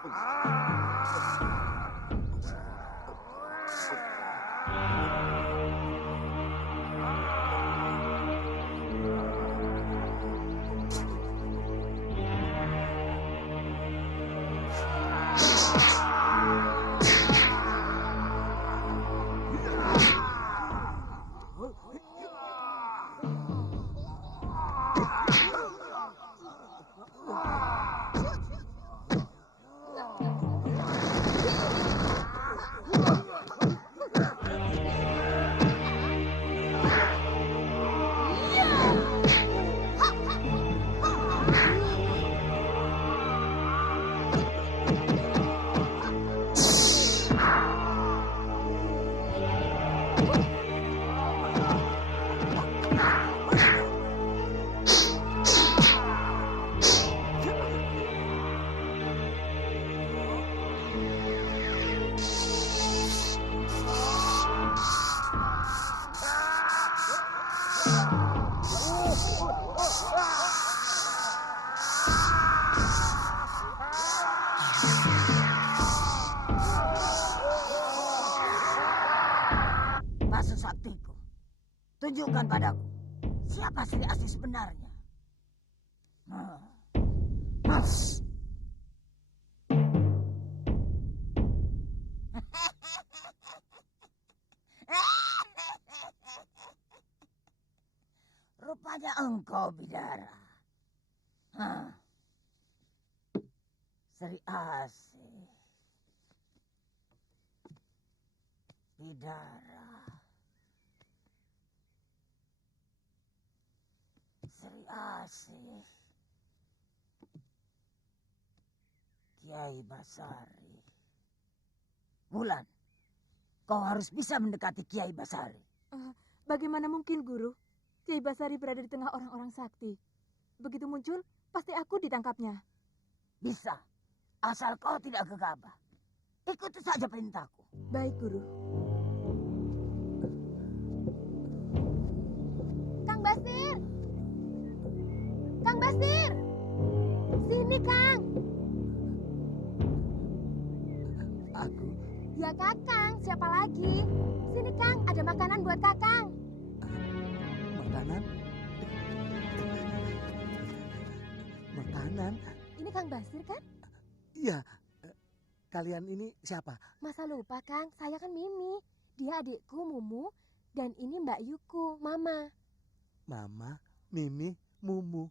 Pasu saktiku, tunjukkan padaku siapa Sri Asih sebenarnya. Rupanya engkau Bidara. Sri Asih. Bidara. Sri Asih. Kiai Basari. Wulan, kau harus bisa mendekati Kiai Basari. Bagaimana mungkin, Guru? Kiai Basari berada di tengah orang-orang sakti. Begitu muncul, pasti aku ditangkapnya. Bisa, asal kau tidak gegabah. Ikuti saja perintahku. Baik, Guru. Kang Basir! Kang Basir! Sini, Kang! Aku? Ya, Kakang. Siapa lagi? Sini, Kang. Ada makanan buat Kakang. Makanan? Makanan? Ini Kang Basir, kan? Iya. Kalian ini siapa? Masa lupa, Kang? Saya kan Mimi. Dia adikku, Mumu. Dan ini Mbak Yuku, Mama. Mama, Mimi, Mumu.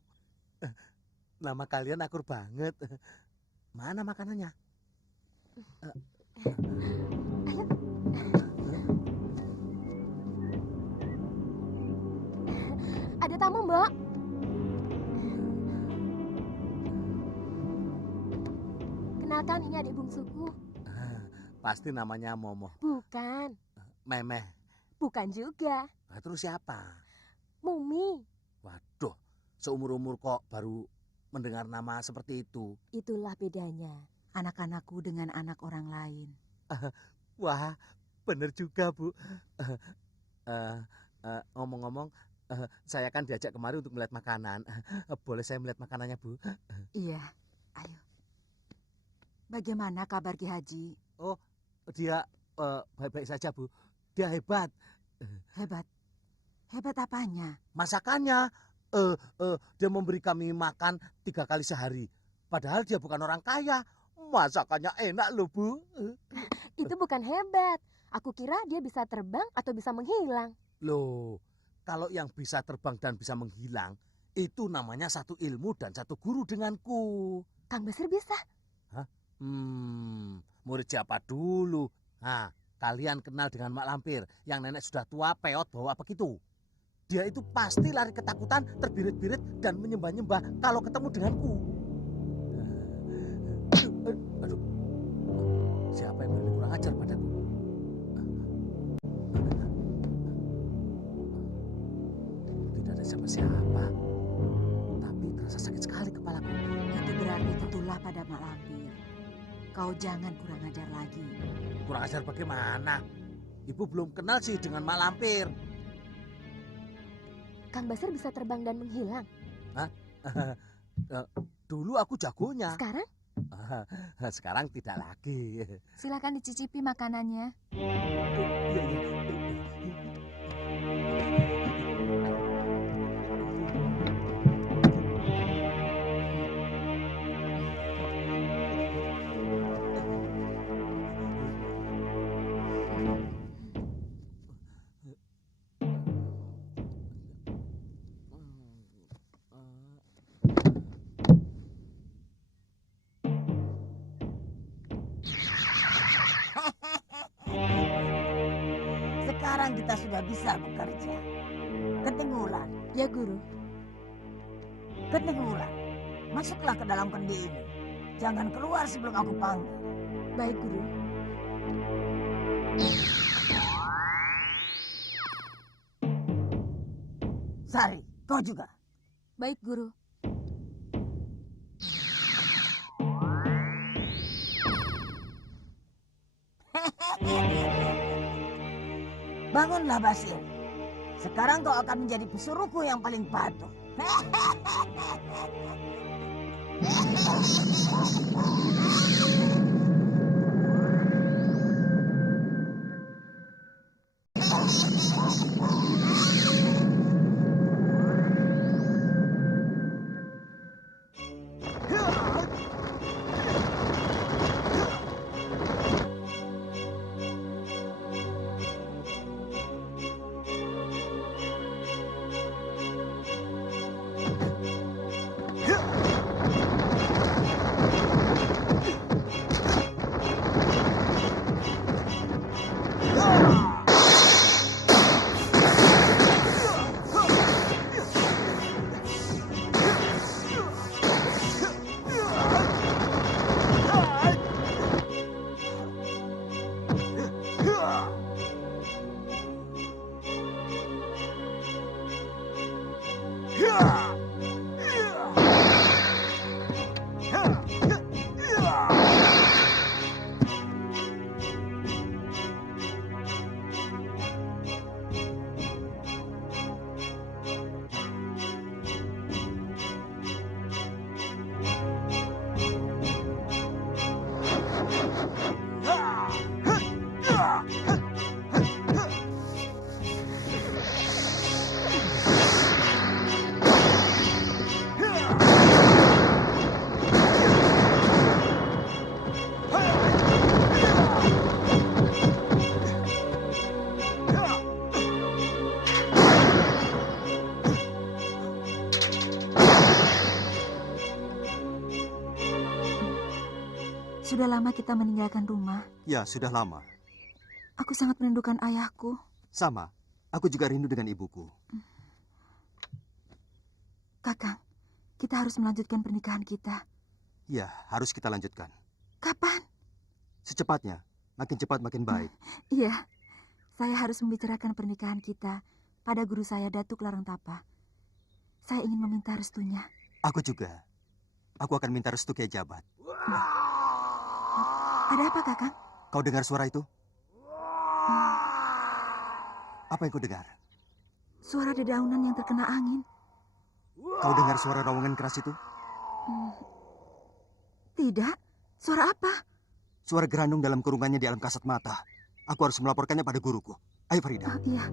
Nama kalian akur banget. Mana makanannya? Ada tamu, Mbak. Kenalkan, ini adik bungsuku. Pasti namanya Momo. Bukan. Memeh. Bukan juga. Nah, terus siapa? Mumi. Waduh, seumur-umur kok baru mendengar nama seperti itu. Itulah bedanya. Anak-anakku dengan anak orang lain. Wah, bener juga, Bu. Ngomong-ngomong, saya kan diajak kemari untuk melihat makanan. Boleh saya melihat makanannya, Bu? Iya, ayo. Bagaimana kabar Ki Haji? Oh, dia baik-baik saja, Bu. Dia hebat. Hebat? Hebat apanya? Masakannya, dia memberi kami makan 3 kali sehari. Padahal dia bukan orang kaya. Masakannya enak loh, Bu. Itu bukan hebat. Aku kira dia bisa terbang atau bisa menghilang. Loh, kalau yang bisa terbang dan bisa menghilang, itu namanya satu ilmu dan satu guru denganku. Kang Basir bisa? Hah? Murid siapa dulu? Nah, kalian kenal dengan Mak Lampir, yang nenek sudah tua, peot, bawa begitu. Dia itu pasti lari ketakutan, terbirit-birit, dan menyembah-nyembah kalau ketemu denganku. Aduh, siapa yang berani kurang ajar padaku? Tidak ada siapa-siapa, tapi terasa sakit sekali kepalaku. Itu berarti ketulah pada Mak Lampir. Kau jangan kurang ajar lagi. Kurang ajar bagaimana? Ibu belum kenal sih dengan Mak Lampir. Kang Basir bisa terbang dan menghilang. Hah? Dulu aku jagonya. Sekarang? Sekarang tidak lagi. Silakan dicicipi makanannya. Iya, iya. Sekarang kita sudah bisa bekerja. Genting Wulan, Ya, Guru. Genting Wulan, masuklah ke dalam kendi ini. Jangan keluar sebelum aku panggil. Baik, Guru. Sari, kau juga. Baik, Guru. Bangunlah Basir. Sekarang kau akan menjadi pesuruhku yang paling patuh. Sudah lama kita meninggalkan rumah. Ya, sudah lama. Aku sangat merindukan ayahku. Sama, aku juga rindu dengan ibuku. Kakang, kita harus melanjutkan pernikahan kita. Ya, harus kita lanjutkan. Kapan? Secepatnya, makin cepat makin baik. Iya, saya harus membicarakan pernikahan kita pada guru saya Datuk Larangtapa. Saya ingin meminta restunya. Aku juga. Aku akan minta restu Kiai Jabat. Ada apa, Kakang? Kau dengar suara itu? Apa yang kau dengar? Suara dedaunan yang terkena angin. Kau dengar suara rawangan keras itu? Tidak. Suara apa? Suara gerandung dalam kurungannya di alam kasat mata. Aku harus melaporkannya pada guruku. Ayo Farida. Oh, iya.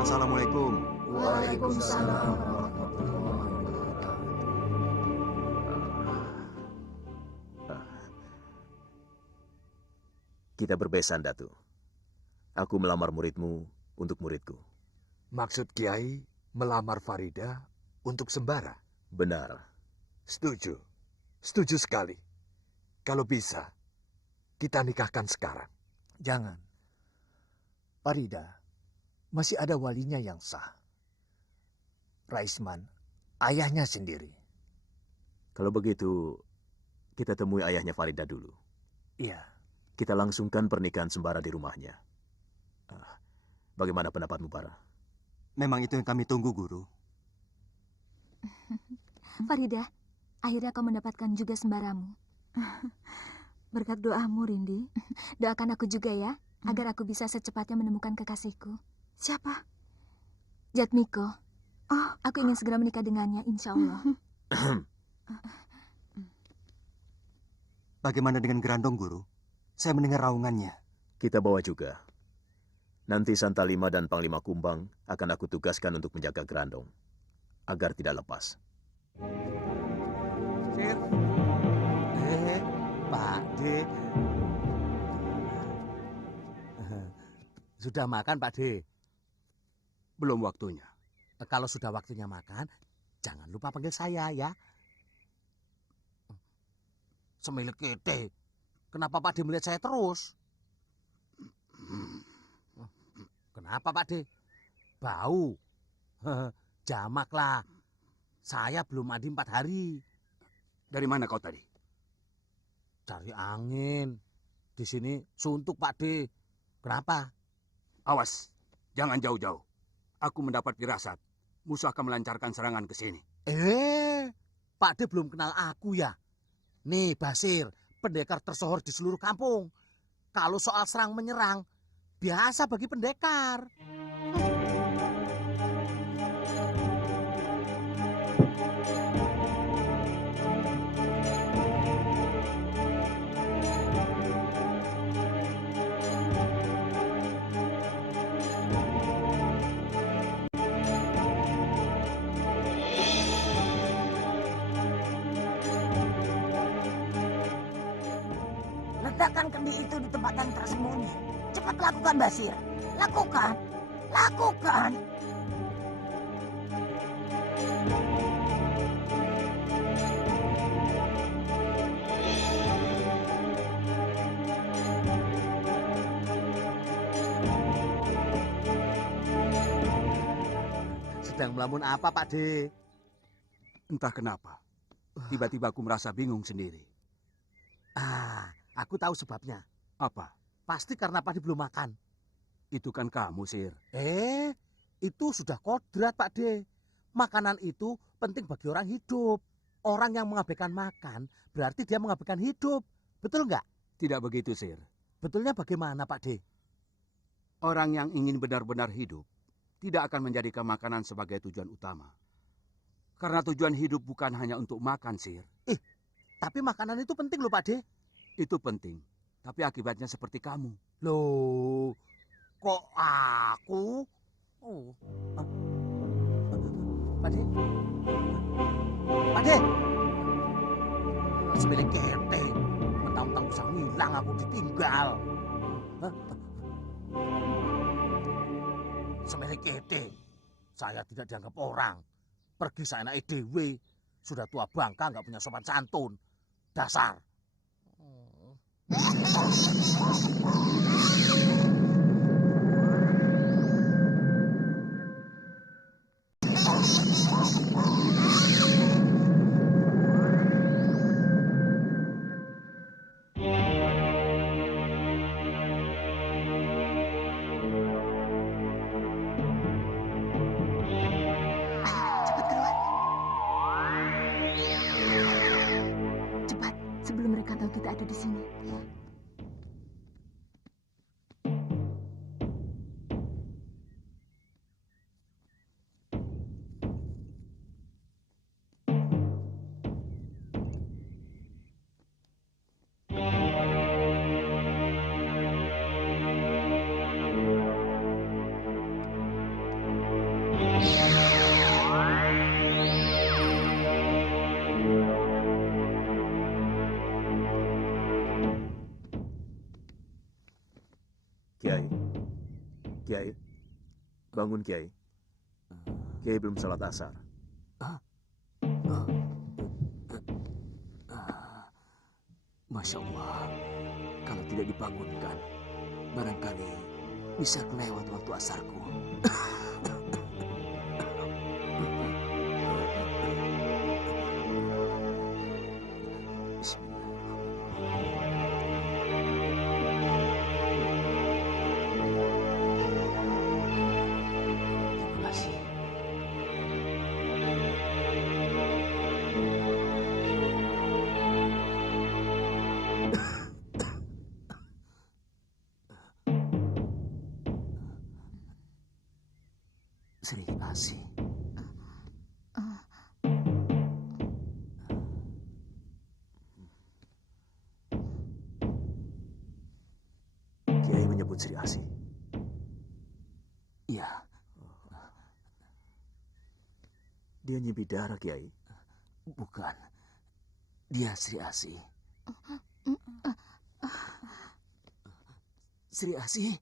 Assalamualaikum. Waalaikumsalam. Kita berbesan, Datu. Aku melamar muridmu untuk muridku. Maksud Kiai melamar Farida untuk sembara? Benar. Setuju. Setuju sekali. Kalau bisa, kita nikahkan sekarang. Jangan. Farida masih ada walinya yang sah. Raisman, ayahnya sendiri. Kalau begitu, kita temui ayahnya Farida dulu. Iya. Kita langsungkan pernikahan sembara di rumahnya. Bagaimana pendapatmu, Para? Memang itu yang kami tunggu, Guru. Farida, akhirnya kau mendapatkan juga sembaramu. Berkat doamu, Rindi. Doakan aku juga ya, agar aku bisa secepatnya menemukan kekasihku. Siapa? Jatmiko. Oh, aku ingin segera menikah dengannya, insya Allah. Bagaimana dengan Gerandong, Guru? Saya mendengar raungannya. Kita bawa juga. Nanti Santa Lima dan Panglima Kumbang akan aku tugaskan untuk menjaga Gerandong, agar tidak lepas. Sir. Pak De. Sudah makan, Pak De? Belum waktunya. Kalau sudah waktunya makan, jangan lupa panggil saya ya. Semilik kete. Kenapa Pak De melihat saya terus? Kenapa Pak De? Bau. Jamak lah. Saya belum mandi 4 hari. Dari mana kau tadi? Cari angin. Di sini suntuk Pak De. Kenapa? Awas, jangan jauh-jauh. Aku mendapat firasat. Musuh akan melancarkan serangan ke sini. Pak De belum kenal aku ya? Nih Basir, pendekar tersohor di seluruh kampung. Kalau soal serang menyerang, biasa bagi pendekar. Letakkan kendi itu di tempat yang tersembunyi. Cepat lakukan, Basir. Lakukan. Lakukan. Sedang melamun apa Pak De? Entah kenapa. Tiba-tiba aku merasa bingung sendiri. Aku tahu sebabnya. Apa? Pasti karena Pak De belum makan. Itu kan kamu, Sir. Itu sudah kodrat Pak De. Makanan itu penting bagi orang hidup. Orang yang mengabaikan makan berarti dia mengabaikan hidup. Betul nggak? Tidak begitu, Sir. Betulnya bagaimana Pak De? Orang yang ingin benar-benar hidup tidak akan menjadikan makanan sebagai tujuan utama. Karena tujuan hidup bukan hanya untuk makan, Sir. Tapi makanan itu penting loh Pak De. Itu penting. Tapi akibatnya seperti kamu. Loh, kok aku? Pak De? Pak De? Semilik kete. Mentang-mentang bisa ngilang aku ditinggal. Semilik kete. Saya tidak dianggap orang. Pergi seenaknya dewe. Sudah tua bangka nggak punya sopan santun. Dasar. Cepat keluar. Cepat, sebelum mereka tahu kita ada di sini. Kiai, Kiai, bangun Kiai. Kiai belum salat asar. Masya Allah, kalau tidak dibangunkan, barangkali bisa kelewat waktu asarku. Terima kasih. Sri Asih. menyebut Sri Asi? Iya, Dia Nyi Bidara, Kiai. bukan. Dia Sri Asi. Sri Asi.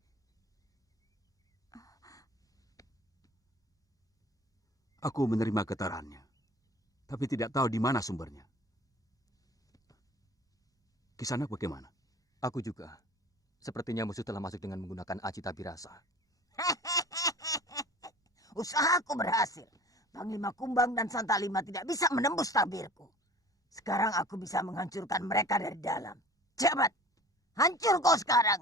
Aku menerima getarannya, tapi tidak tahu di mana sumbernya. Kisanak bagaimana? Aku juga. Sepertinya musuh telah masuk dengan menggunakan aji tabirasa. Usahaku berhasil. Panglima Kumbang dan Santalima tidak bisa menembus tabirku. Sekarang aku bisa menghancurkan mereka dari dalam. Cepat, hancur kau sekarang.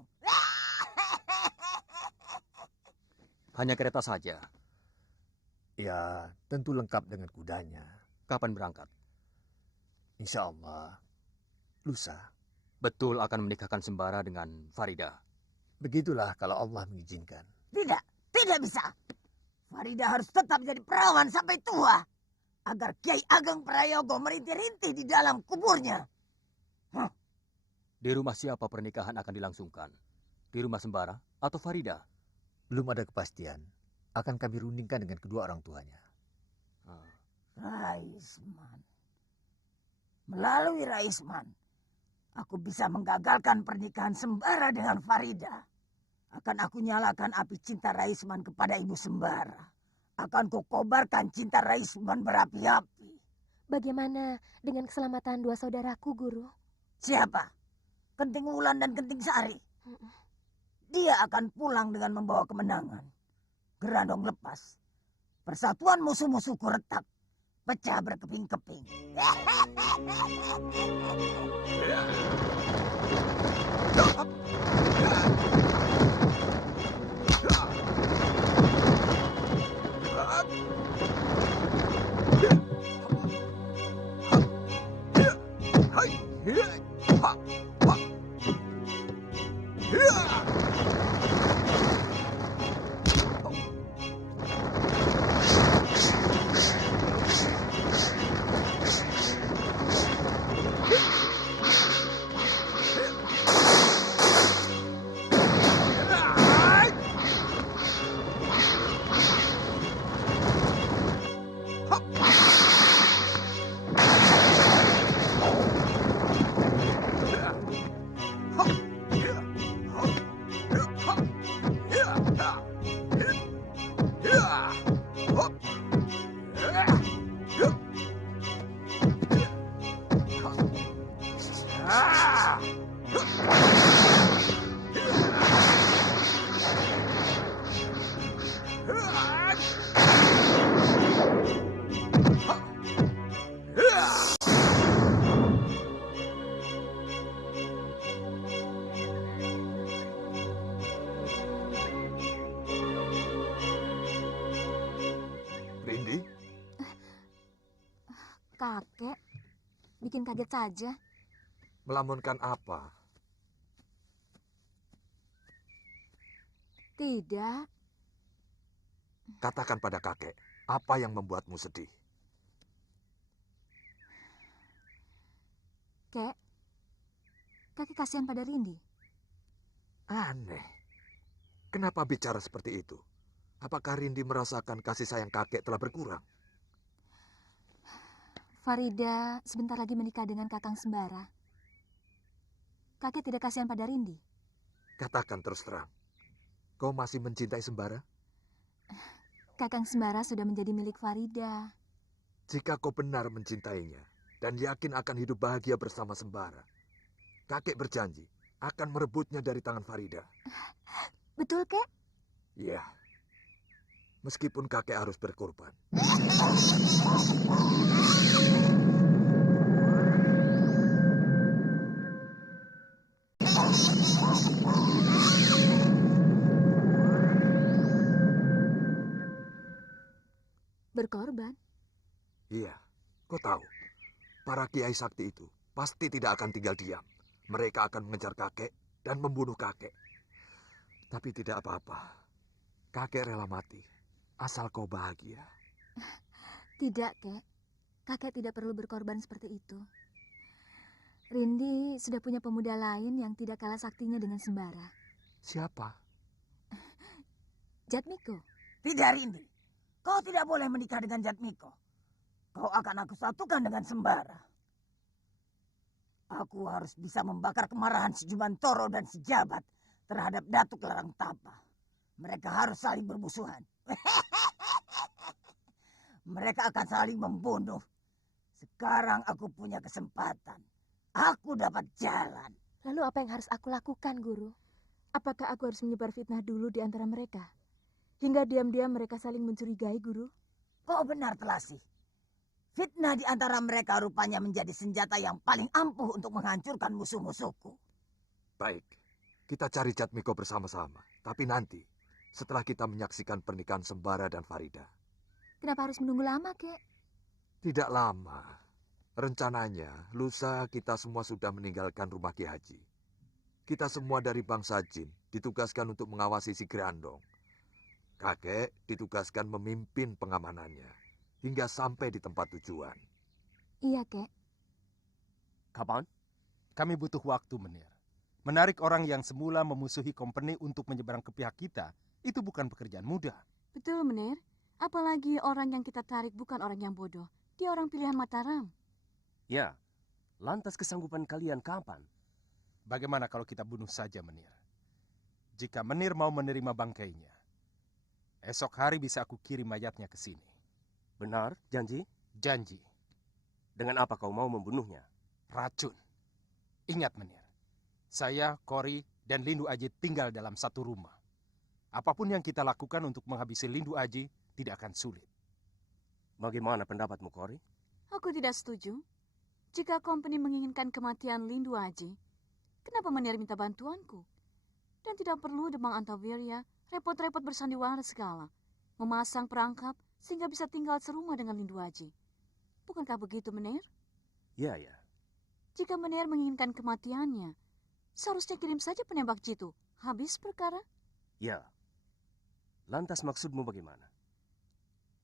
Hanya kereta saja. Ya, tentu lengkap dengan kudanya. Kapan berangkat? Insya Allah, lusa. Betul akan menikahkan Sembara dengan Farida. Begitulah kalau Allah mengizinkan. Tidak, tidak bisa. Farida harus tetap jadi perawan sampai tua. Agar Kiai Ageng Prayogo merintih-rintih di dalam kuburnya. Di rumah siapa pernikahan akan dilangsungkan? Di rumah Sembara atau Farida? Belum ada kepastian. Akan kami rundingkan dengan kedua orang tuanya. Raisman. Melalui Raisman, aku bisa menggagalkan pernikahan Sembara dengan Farida. Akan aku nyalakan api cinta Raisman kepada Ibu Sembara. Akan kukobarkan cinta Raisman berapi-api. Bagaimana dengan keselamatan dua saudaraku, Guru? Siapa? Kenting Wulan dan Kenting Sari. Dia akan pulang dengan membawa kemenangan. Gerandong lepas. Persatuan musuh-musuhku retak. Pecah berkeping-keping. Rindi, Kakek, bikin kaget saja. melamunkan apa? Tidak, Katakan pada kakek, apa yang membuatmu sedih? Kek. Kakek kasihan pada Rindi. Aneh. Kenapa bicara seperti itu? Apakah Rindi merasakan kasih sayang kakek telah berkurang? Farida sebentar lagi menikah dengan Kakang Sembara. Kakek tidak kasihan pada Rindi. Katakan terus terang. Kau masih mencintai Sembara? Kakang Sembara sudah menjadi milik Farida. Jika kau benar mencintainya dan yakin akan hidup bahagia bersama Sembara, kakek berjanji akan merebutnya dari tangan Farida. Betul, Kek? Iya. Meskipun kakek harus berkorban. Berkorban? Iya, kau tahu. Para kiai sakti itu pasti tidak akan tinggal diam. Mereka akan mengejar kakek dan membunuh kakek. Tapi tidak apa-apa. Kakek rela mati, asal kau bahagia. Tidak, Kek. Kakek tidak perlu berkorban seperti itu. Rindi sudah punya pemuda lain yang tidak kalah saktinya dengan Sembara. Siapa? Jatmiko. Tidak, Rindi. Kau tidak boleh menikah dengan Jatmiko. Kau akan aku satukan dengan Sembara. Aku harus bisa membakar kemarahan si Jumantoro dan si Jabat terhadap Datuk Larang Tapa. Mereka harus saling bermusuhan. Mereka akan saling membunuh. Sekarang aku punya kesempatan. Aku dapat jalan. Lalu apa yang harus aku lakukan, Guru? Apakah aku harus menyebar fitnah dulu di antara mereka? Hingga diam-diam mereka saling mencurigai, Guru? Kau benar, Telasi. Fitnah di antara mereka rupanya menjadi senjata yang paling ampuh untuk menghancurkan musuh-musuhku. Baik, kita cari Jatmiko bersama-sama. Tapi nanti, setelah kita menyaksikan pernikahan Sembara dan Farida. Kenapa harus menunggu lama, Kek? Tidak lama. Rencananya, lusa kita semua sudah meninggalkan rumah Ki Haji. Kita semua dari bangsa Jin ditugaskan untuk mengawasi si Grandong. Kakek ditugaskan memimpin pengamanannya hingga sampai di tempat tujuan. Iya, Kek. Kapan? Kami butuh waktu, Menir. Menarik orang yang semula memusuhi company untuk menyeberang ke pihak kita, itu bukan pekerjaan mudah. Betul, Menir. Apalagi orang yang kita tarik bukan orang yang bodoh. Dia orang pilihan Mataram. Ya, lantas kesanggupan kalian kapan? Bagaimana kalau kita bunuh saja Menir? Jika Menir mau menerima bangkainya, esok hari bisa aku kirim mayatnya ke sini. Benar, janji? Janji. Dengan apa kau mau membunuhnya? Racun. Ingat Menir, saya, Kori, dan Lindu Aji tinggal dalam satu rumah. Apapun yang kita lakukan untuk menghabisi Lindu Aji tidak akan sulit. Bagaimana pendapatmu, Kori? Aku tidak setuju. Jika company menginginkan kematian Lindu Aji, kenapa Menir minta bantuanku? Dan tidak perlu Demang Antavirya repot-repot bersandiwara segala, memasang perangkap sehingga bisa tinggal serumah dengan Lindu Aji. Bukankah begitu, Menir? Ya, ya. Jika Menir menginginkan kematiannya, seharusnya kirim saja penembak jitu. Habis perkara. Ya. Lantas maksudmu bagaimana?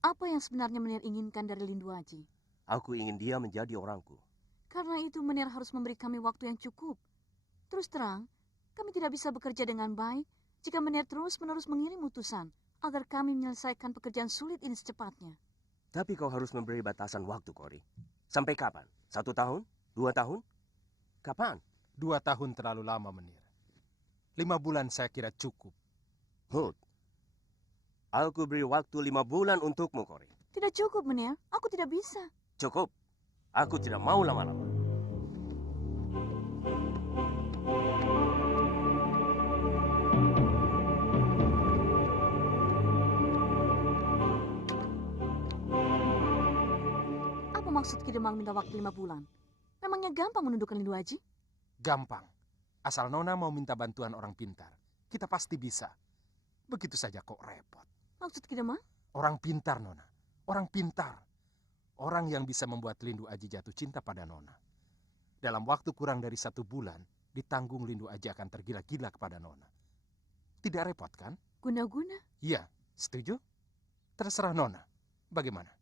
Apa yang sebenarnya Menir inginkan dari Lindu Aji? Aku ingin dia menjadi orangku. Karena itu Menir harus memberi kami waktu yang cukup. Terus terang, kami tidak bisa bekerja dengan baik jika Menir terus-menerus mengirim utusan agar kami menyelesaikan pekerjaan sulit ini secepatnya. Tapi kau harus memberi batasan waktu, Kori. Sampai kapan? 1 tahun? 2 tahun? Kapan? 2 tahun terlalu lama, Menir. 5 bulan saya kira cukup. Hold. Aku beri waktu 5 bulan untukmu, Kori. Tidak cukup, Menir. Aku tidak bisa. Cukup. Aku tidak mau lama-lama. Apa maksud Ki Demang minta waktu 5 bulan? Memangnya gampang menundukkan Lindu Aji? Gampang. Asal Nona mau minta bantuan orang pintar, kita pasti bisa. Begitu saja kok repot. Maksud Ki Demang? Orang pintar, Nona. Orang pintar. Orang yang bisa membuat Lindu Aji jatuh cinta pada Nona. Dalam waktu kurang dari 1 bulan, ditanggung Lindu Aji akan tergila-gila kepada Nona. Tidak repot, kan? Guna-guna? Iya, setuju? Terserah Nona. Bagaimana?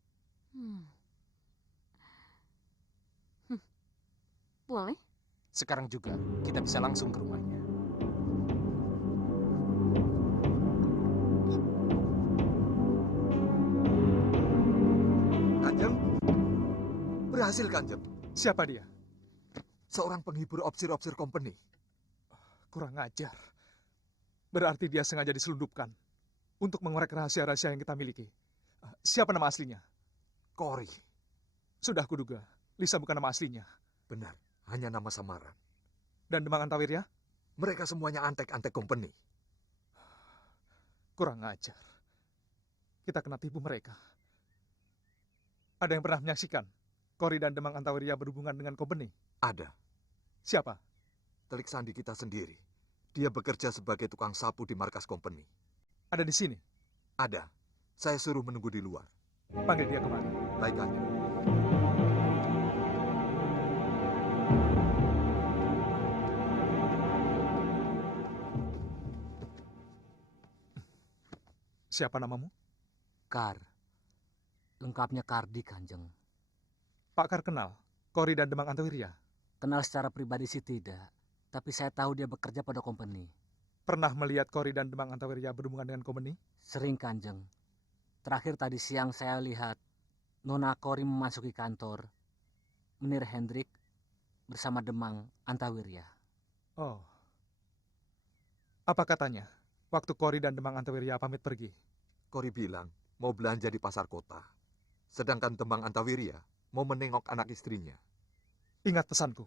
Boleh. Sekarang juga kita bisa langsung ke rumahnya. Kanjeng, berhasil Kanjeng. Siapa dia? Seorang penghibur opsir-opsir company. Kurang ajar. Berarti dia sengaja diselundupkan untuk mengorek rahasia-rahasia yang kita miliki. Siapa nama aslinya? Kori. Sudah kuduga, Lisa bukan nama aslinya. Benar, hanya nama samaran. Dan Demang Antawirya? Mereka semuanya antek-antek company. Kurang ajar. Kita kena tipu mereka. Ada yang pernah menyaksikan Kori dan Demang Antawirya berhubungan dengan company? Ada. Siapa? Telik Sandi kita sendiri. Dia bekerja sebagai tukang sapu di markas company. Ada di sini? Ada. Saya suruh menunggu di luar. Panggil dia kemari. Baik, Kanjeng. Siapa namamu? Kar. Lengkapnya Kardi, Kanjeng. Pak Kar kenal Kori dan Demang Antawirya? Kenal secara pribadi sih tidak, tapi saya tahu dia bekerja pada company. pernah melihat Kori dan Demang Antawirya berhubungan dengan Komeni? Sering, Kanjeng. Terakhir tadi siang saya lihat Nona Kori memasuki kantor Menir Hendrik bersama Demang Antawirya. Oh. Apa katanya waktu Kori dan Demang Antawirya pamit pergi? Kori bilang mau belanja di pasar kota. Sedangkan Demang Antawirya mau menengok anak istrinya. Ingat pesanku.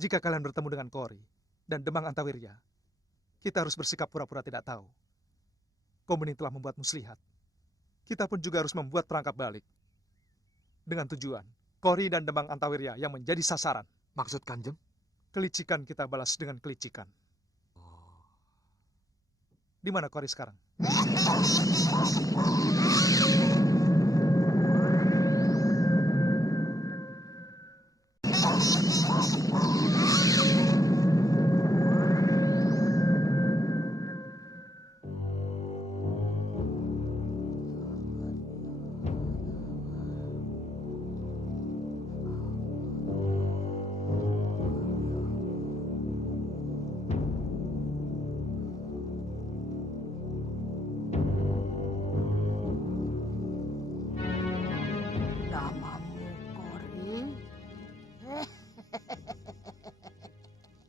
Jika kalian bertemu dengan Kori dan Demang Antawirya, kita harus bersikap pura-pura tidak tahu. Komeni telah membuat muslihat. Kita pun juga harus membuat perangkap balik. Dengan tujuan, Kori dan Demang Antawirya yang menjadi sasaran. Maksud Kanjeng? Kelicikan kita balas dengan kelicikan. Di mana Kori sekarang?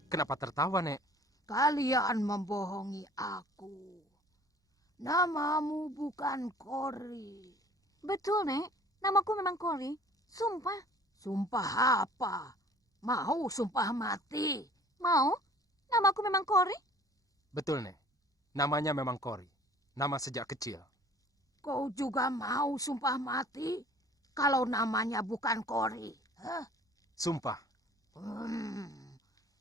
Kenapa tertawa, Nek? Kalian membohongi aku. Namamu bukan Kori. Betul, Nek. Namaku memang Kori. Sumpah. Sumpah apa? Mau sumpah mati? Mau? Namaku memang Kori? Betul, Nek. Namanya memang Kori. Nama sejak kecil. Kau juga mau sumpah mati? Kalau namanya bukan Kori? Hah? Sumpah.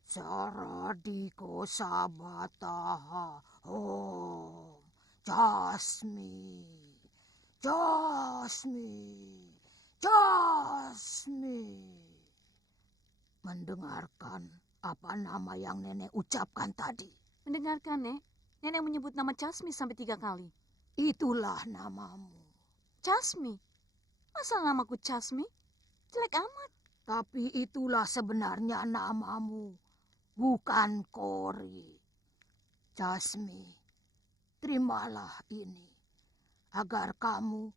Saradiko sabataha om jasmi mendengarkan apa nama yang nenek ucapkan tadi? Mendengarkan, Nek. Nenek menyebut nama Jasmi sampai 3 kali. Itulah namamu. Jasmi? Masa namaku Jasmi? Jelek amat. Tapi itulah sebenarnya namamu. Bukan Kori. Jasmi, terimalah ini. Agar kamu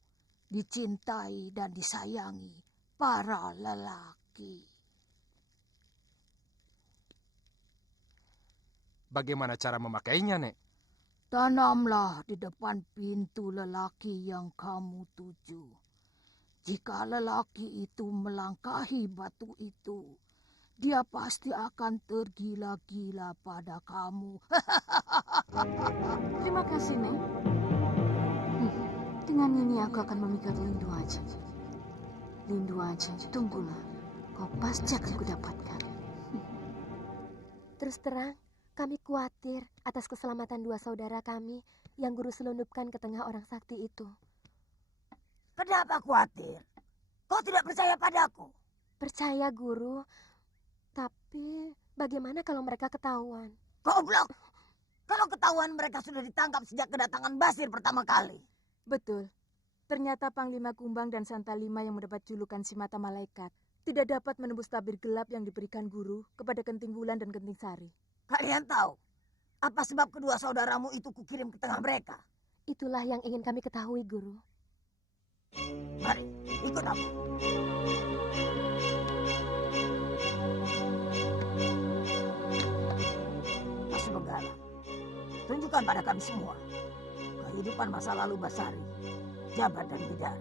dicintai dan disayangi para lelaki. Bagaimana cara memakainya, Nek? Tanamlah di depan pintu lelaki yang kamu tuju. Jika lelaki itu melangkahi batu itu, dia pasti akan tergila-gila pada kamu. Terima kasih, Nek. Dengan ini aku akan memikat Lindu Aji. Lindu Aji, tunggulah. Kau pasti akan kudapatkan. Terus terang, kami khawatir atas keselamatan 2 saudara kami yang guru selundupkan ke tengah orang sakti itu. Kenapa khawatir? Kau tidak percaya padaku? Percaya, Guru. Tapi bagaimana kalau mereka ketahuan? Goblok! Kalau ketahuan mereka sudah ditangkap sejak kedatangan Basir pertama kali. Betul. Ternyata Panglima Kumbang dan Santalima yang mendapat julukan si mata malaikat tidak dapat menembus tabir gelap yang diberikan guru kepada Kenting Wulan dan Kenting Sari. Kalian tahu apa sebab kedua saudaramu itu kukirim ke tengah mereka? Itulah yang ingin kami ketahui, Guru. Mari, ikut aku. Mas Benggala, tunjukkan pada kami semua kehidupan masa lalu Basari, Jabat dan Bidara.